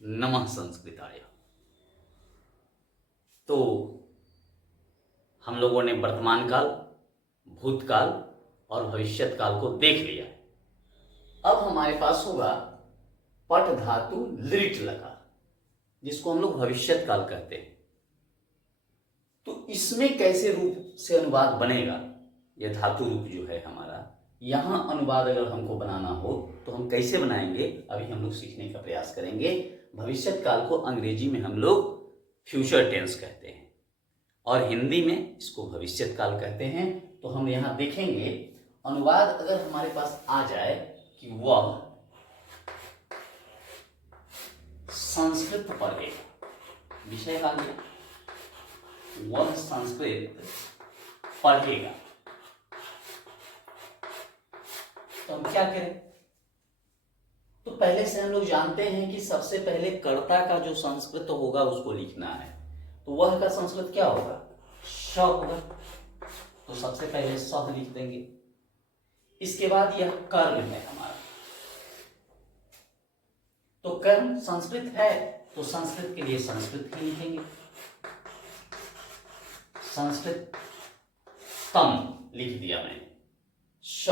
नमः संस्कृताय। तो हम लोगों ने वर्तमान काल, भूतकाल और भविष्यत काल को देख लिया है। अब हमारे पास होगा पट धातु लिट लकार, जिसको हम लोग भविष्यत काल कहते हैं। तो इसमें कैसे रूप से अनुवाद बनेगा, यह धातु रूप जो है हमारा, यहां अनुवाद अगर हमको बनाना हो तो हम कैसे बनाएंगे, अभी हम लोग सीखने का प्रयास करेंगे। भविष्यत काल को अंग्रेजी में हम लोग फ्यूचर टेंस कहते हैं और हिंदी में इसको भविष्यत काल कहते हैं। तो हम यहां देखेंगे अनुवाद अगर हमारे पास आ जाए कि वह संस्कृत पढ़ेगा, विषय आ गया, वह संस्कृत पढ़ेगा, तो हम क्या करें? तो पहले से हम लोग जानते हैं कि सबसे पहले कर्ता का जो संस्कृत होगा उसको लिखना है। तो वह का संस्कृत क्या होगा? श होगा। तो सबसे पहले स लिख देंगे। इसके बाद यह कर्म है हमारा, तो कर्म संस्कृत है तो संस्कृत के लिए संस्कृत ही लिखेंगे। संस्कृत तम लिख दिया मैंने, श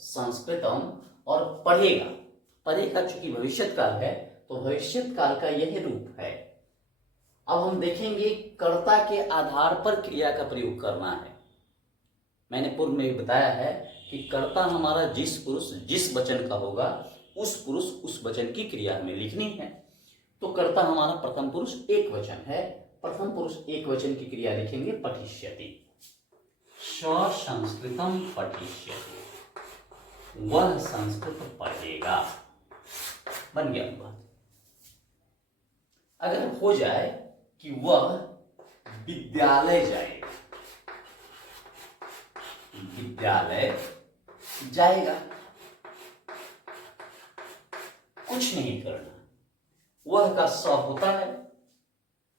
संस्कृतम, और पढ़ेगा। पढ़ेगा चूंकि भविष्यत काल है तो भविष्यत काल का यह रूप है। अब हम देखेंगे कर्ता के आधार पर क्रिया का प्रयोग करना है। मैंने पूर्व में भी बताया है कि कर्ता हमारा जिस पुरुष जिस वचन का होगा उस पुरुष उस वचन की क्रिया हमें लिखनी है। तो कर्ता हमारा प्रथम पुरुष एक वचन है, प्रथम पुरुष एक वचन की क्रिया लिखेंगे पठिष्यति। संस्कृतम पठिष्यति, वह संस्कृत पढ़ेगा, बन गया बात। अगर हो जाए कि वह विद्यालय जाएगा, विद्यालय जाएगा, कुछ नहीं करना, वह का स होता है,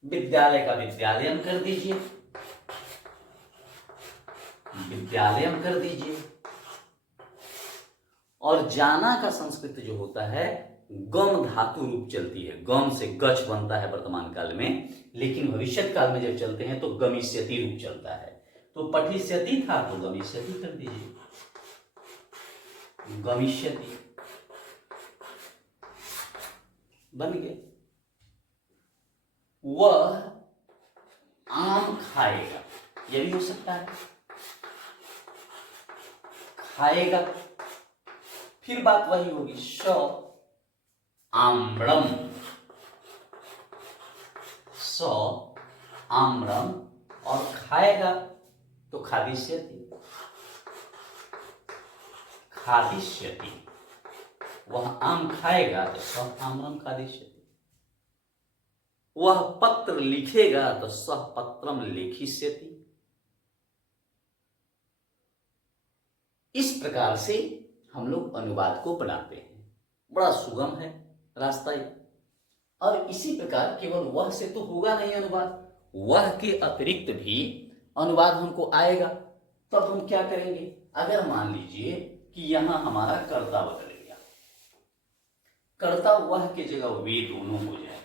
विद्यालय का विद्यालयम कर दीजिए, विद्यालयम कर दीजिए। और जाना का संस्कृत जो होता है गम धातु रूप चलती है, गम से गच बनता है वर्तमान काल में, लेकिन भविष्यत काल में जब चलते हैं तो गमिष्यति रूप चलता है। तो पठिष्यति था तो गमिष्यति कर दीजिए, गमिष्यति बन गया। वह आम खाएगा, यह भी हो सकता है, खाएगा। फिर बात वही होगी, श आम्रम, स आम्रम, और खाएगा तो खादिष्यति, खादिष्यति। वह आम खाएगा तो स आम्रम खादिष्यति। वह पत्र लिखेगा तो सह पत्रम लिखिष्यति। इस प्रकार से हम लोग अनुवाद को बनाते हैं। बड़ा सुगम है रास्ता ही। और इसी प्रकार केवल वह से तो होगा नहीं अनुवाद, वह के अतिरिक्त भी अनुवाद हमको आएगा। तब हम क्या करेंगे? अगर मान लीजिए कि यहां हमारा कर्ता बदल गया, कर्ता वह के जगह वे दोनों हो जाए,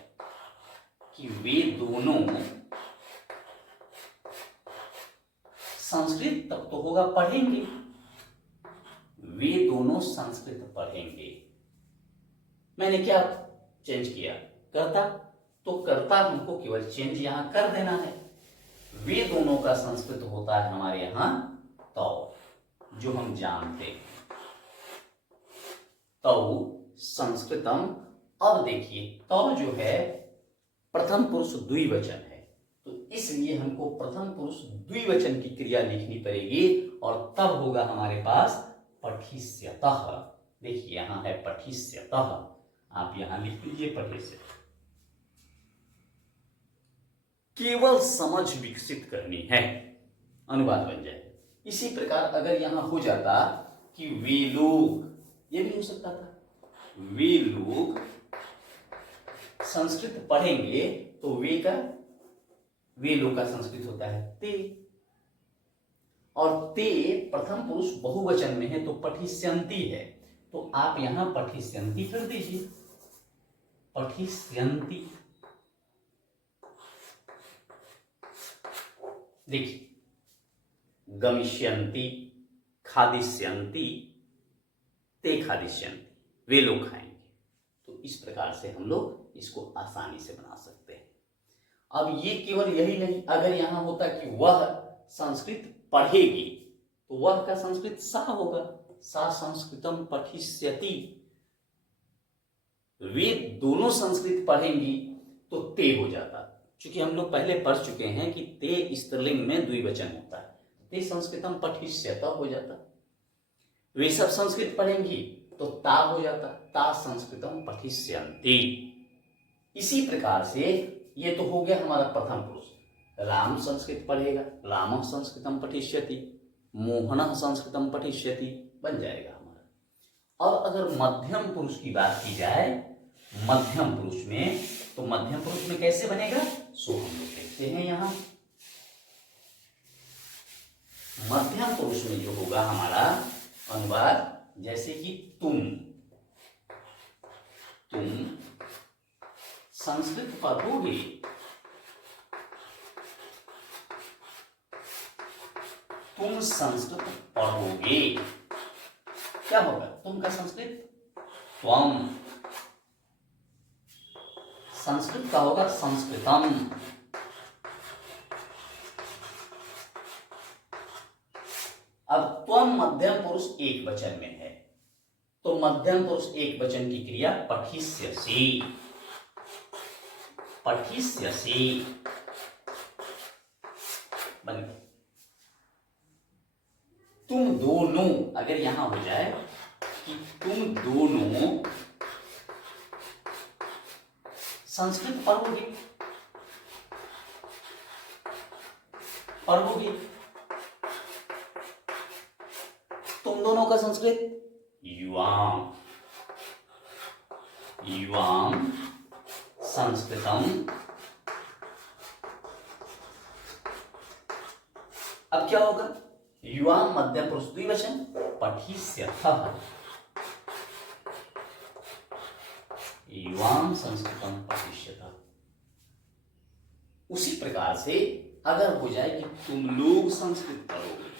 कि वे दोनों संस्कृत तब तो होगा पढ़ेंगे, वे दोनों संस्कृत पढ़ेंगे। मैंने क्या चेंज किया? कर्ता, तो कर्ता हमको केवल चेंज यहां कर देना है। वे दोनों का संस्कृत होता है हमारे यहां तौ, जो हम जानते हैं, तौ संस्कृतम। अब देखिए तौ जो है प्रथम पुरुष द्विवचन है, तो इसलिए हमको प्रथम पुरुष द्विवचन की क्रिया लिखनी पड़ेगी और तब होगा हमारे पास पठिष्यतः। देखिए यहां है पठिष्यतः, आप यहां लिख लीजिए पठिष्यतः। केवल समझ विकसित करनी है, अनुवाद बन जाए। इसी प्रकार अगर यहां हो जाता कि वे लोग, ये भी हो सकता था, वे लोग संस्कृत पढ़ेंगे, तो वे लोग का संस्कृत होता है ते, और ते प्रथम पुरुष बहुवचन में है तो पठिष्यन्ति है, तो आप यहां पठिष्यन्ति कर दीजिए। पठिष्यन्ति। देखिए, गमिष्यन्ति, खादिष्यन्ति, ते खादिष्यन्ति, वे लोग खाएंगे। तो इस प्रकार से हम लोग इसको आसानी से बना सकते हैं। अब ये केवल यही नहीं, अगर यहां होता कि वह संस्कृत पढ़ेगी तो वह का संस्कृत सा होगा, सा संस्कृतम पठिष्यति। वे दोनों संस्कृत पढ़ेंगी तो ते हो जाता, क्योंकि हम लोग पहले पढ़ चुके हैं कि ते स्त्रीलिंग में द्विवचन होता है, ते संस्कृतम पठिष्यत हो जाता। वे सब संस्कृत पढ़ेंगी तो ता हो जाता, ता संस्कृतम पठिष्यन्ति। इसी प्रकार से ये तो हो गया हमारा प्रथम पुरुष। राम संस्कृत पढ़ेगा, रामः संस्कृतम पठिष्यति, मोहनः संस्कृतम पठिष्यति बन जाएगा हमारा। और अगर मध्यम पुरुष की बात की जाए, मध्यम पुरुष में, तो मध्यम पुरुष में कैसे बनेगा, सो हम लोग देखते हैं यहां। मध्यम पुरुष में जो होगा हमारा अनुवाद, जैसे कि तुम संस्कृत पढ़ोगे, तुम संस्कृत पढ़ोगे, क्या होगा, तुम का संस्कृत त्वम, संस्कृत का होगा संस्कृतम। अब त्वम मध्यम पुरुष एक वचन में है, तो मध्यम पुरुष एक वचन की क्रिया पठिष्यसि, पठिष्यसि बन गई। तुम दोनों, अगर यहां हो जाए कि तुम दोनों संस्कृत पढ़ोगे, तुम दोनों का संस्कृत युवाम, युवाम संस्कृतम। अब क्या होगा, युवाम मध्यम पुरुष द्विवचन, पठिष्यतः, युवाम संस्कृतम पठिष्यतः। उसी प्रकार से अगर हो जाए कि तुम लोग संस्कृत पढ़ोगे,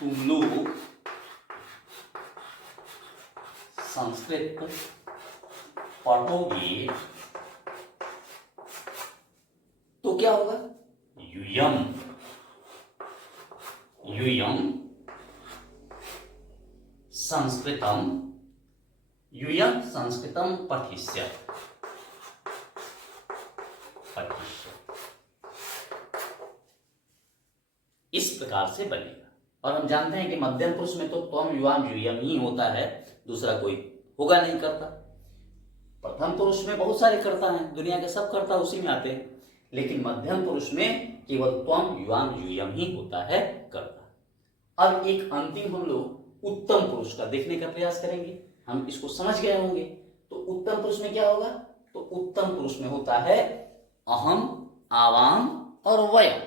तुम लोग संस्कृत पढ़ोगे, तो क्या होगा, यूयम, यूयम संस्कृतम, यूयम संस्कृतम पठिष्यति, इस प्रकार से बनेगा। और हम जानते हैं कि मध्यम पुरुष में तो त्वम युवाम यूयम ही होता है, दूसरा कोई होगा नहीं करता। प्रथम पुरुष में बहुत सारे करता है, दुनिया के सब करता उसी में आते हैं, लेकिन मध्यम पुरुष में केवल त्वम युवाम यूयम ही होता है करता। अब एक अंतिम हम लोग उत्तम पुरुष का देखने का प्रयास करेंगे। हम इसको समझ गए होंगे, तो उत्तम पुरुष में क्या होगा, तो उत्तम पुरुष में होता है अहम, आवाम और वयम।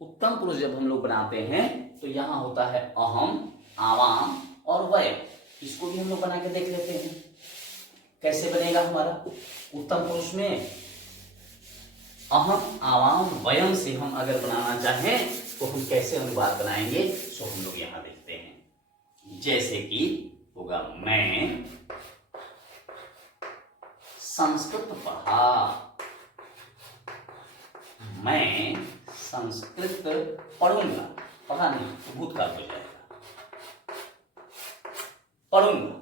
उत्तम पुरुष जब हम लोग बनाते हैं तो यहां होता है अहम, आवाम और वयम। इसको भी हम लोग बना के देख लेते हैं कैसे बनेगा हमारा। उत्तम पुरुष में अहम, आवाम, वयम से हम अगर बनाना चाहें तो हम कैसे अनुवाद बनाएंगे, सो हम लोग यहां देखते हैं। जैसे कि होगा, मैं संस्कृत पढ़ा, मैं संस्कृत पढ़ूंगा, पढ़ा नहीं तो भूतकाल हो जाएगा, पढ़ूंगा।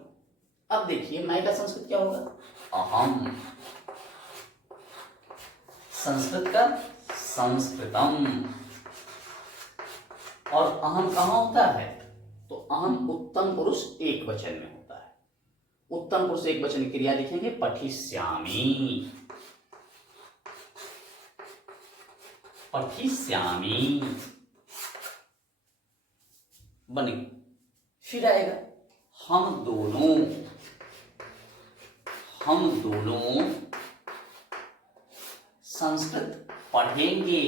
अब देखिए मैं का संस्कृत क्या होगा, अहम, संस्कृत का संस्कृतम। और अहम कहां होता है, तो अहम उत्तम पुरुष एक वचन में होता है। उत्तम पुरुष एक वचन की क्रिया लिखेंगे पठिष्यामि, पठिष्यामि बनेगा। फिर आएगा हम दोनों, हम दोनों संस्कृत पढ़ेंगे,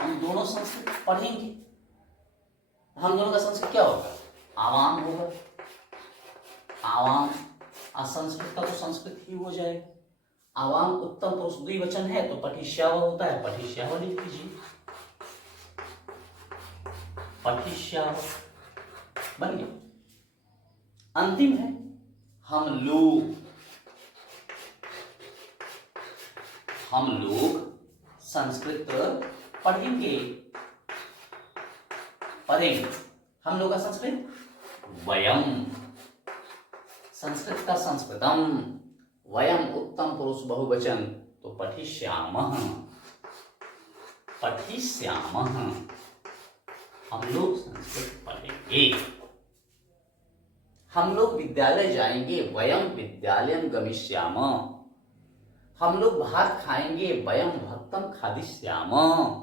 हम दोनों संस्कृत पढ़ेंगे। हम दोनों का संस्कृत क्या होगा, आवाम होगा, आवाम, असंस्कृत का तो संस्कृत ही हो जाएगा। आवाम उत्तम पुरुष द्विवचन है तो पठिष्याव होता है, पठिष्याव लिख दीजिए, पठिष्याव बन गया। अंतिम है हम लोग संस्कृत पढ़ेंगे, हम लोग का संस्कृत वयम, संस्कृत का संस्कृतम, वयम उत्तम पुरुष बहुवचन तो पठिष्यामः, हम लोग संस्कृत पढ़ेंगे। हम लोग विद्यालय जाएंगे, वयम विद्यालयम गमिष्यामः, हम लोग भात खाएंगे, वयम भक्तम खादिष्यामः।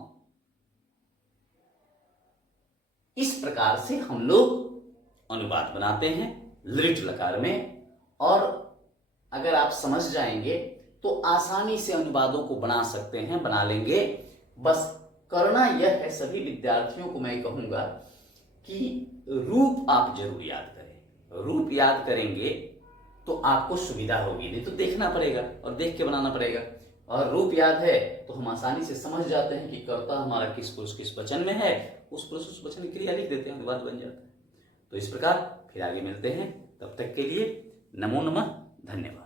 इस प्रकार से हम लोग अनुवाद बनाते हैं लृट लकार में, और अगर आप समझ जाएंगे तो आसानी से अनुवादों को बना सकते हैं, बना लेंगे। बस करना यह है, सभी विद्यार्थियों को मैं कहूंगा कि रूप आप जरूर याद करें। रूप याद करेंगे तो आपको सुविधा होगी, नहीं तो देखना पड़ेगा और देख के बनाना पड़ेगा। और रूप याद है तो हम आसानी से समझ जाते हैं कि कर्ता हमारा किस पुरुष किस वचन में है, उस पुरुष उस वचन की क्रिया लिख देते हैं, अनुवाद बन जाता है। तो इस प्रकार फिर आगे मिलते हैं, तब तक के लिए नमो नमः, धन्यवाद।